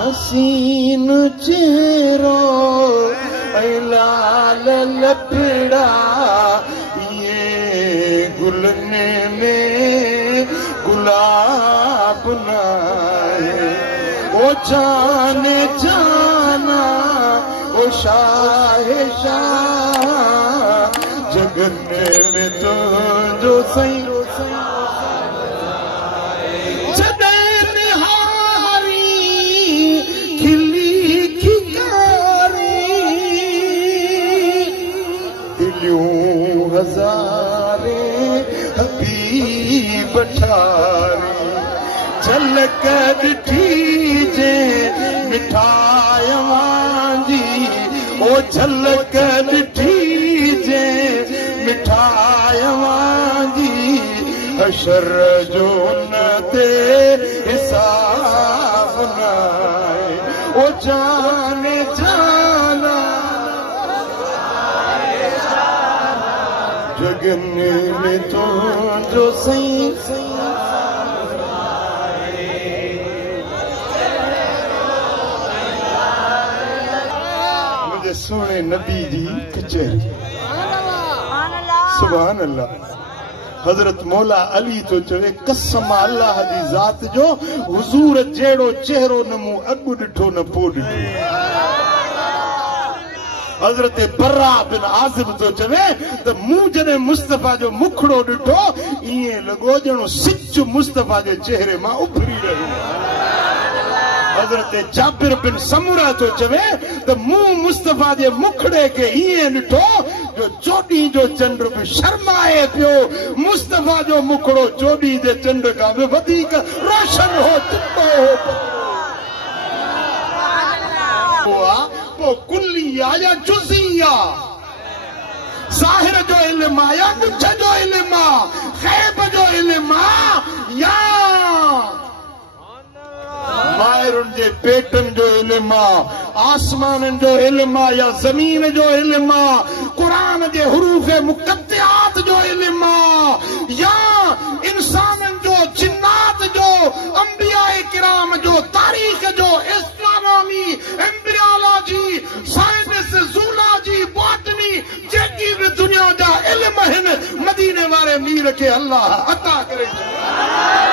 हसीन चेहरो लाल लपड़ा ये गुलने में गुलाब नाए ओ जाने जाना ओ शाह जगने में तो जो सही हजारे हबीब ठारी झलक ॾिठीजे मिठाइयां जी ओ झलक ॾिठीजे मिठाइयां जी हशर जो न ते हिसाब नाए ओ जाने जाना जगने में तो जो सही मुझे सोने नबी जी कचहरी सुभान अल्लाह हजरत मौला अली तो चवे कसम अल्लाह जी जात जो हुजूर जेड़ो चेहरो न मूं अगु ॾिठो न पो ॾिठो हजरत बर्रा बिन आज़िब तो चवे त मूं जॾहिं मुस्तफ़ा जो मुखड़ो ॾिठो ईअं लॻो ॼणो सिच मुस्तफ़ा जे चेहरे मां उभरी रहियो हजरत जाबिर बिन समूरा तो चवे त मूं मुस्तफ़ा जे मुखड़े खे ईअं ॾिठो जो चोॾीं जो चंड बि शर्माए पियो मुस्तफ़ा जो मुखड़ो चोॾीं जे चंड खां बि वधीक रोशन हो चिट्टो हो वो कुल्लिया या जुज़िया ज़ाहिर जो इल्म या कुछ जो इल्म ग़ैब जो इल्म या मायरुन जे पेटन जो इल्म आसमान जो इल्म या ज़मीन जो इल्म कुरान जे हुरूफ मुक़द्दसात जो इल्म या इंसानन जो जिन्नात जो अंबिया किराम जो तारीख़ जो astronomy embryology science zoology botany जेकी भी दुनिया जा इल्म हिन मदीने वाले मीर के अल्लाह अता करे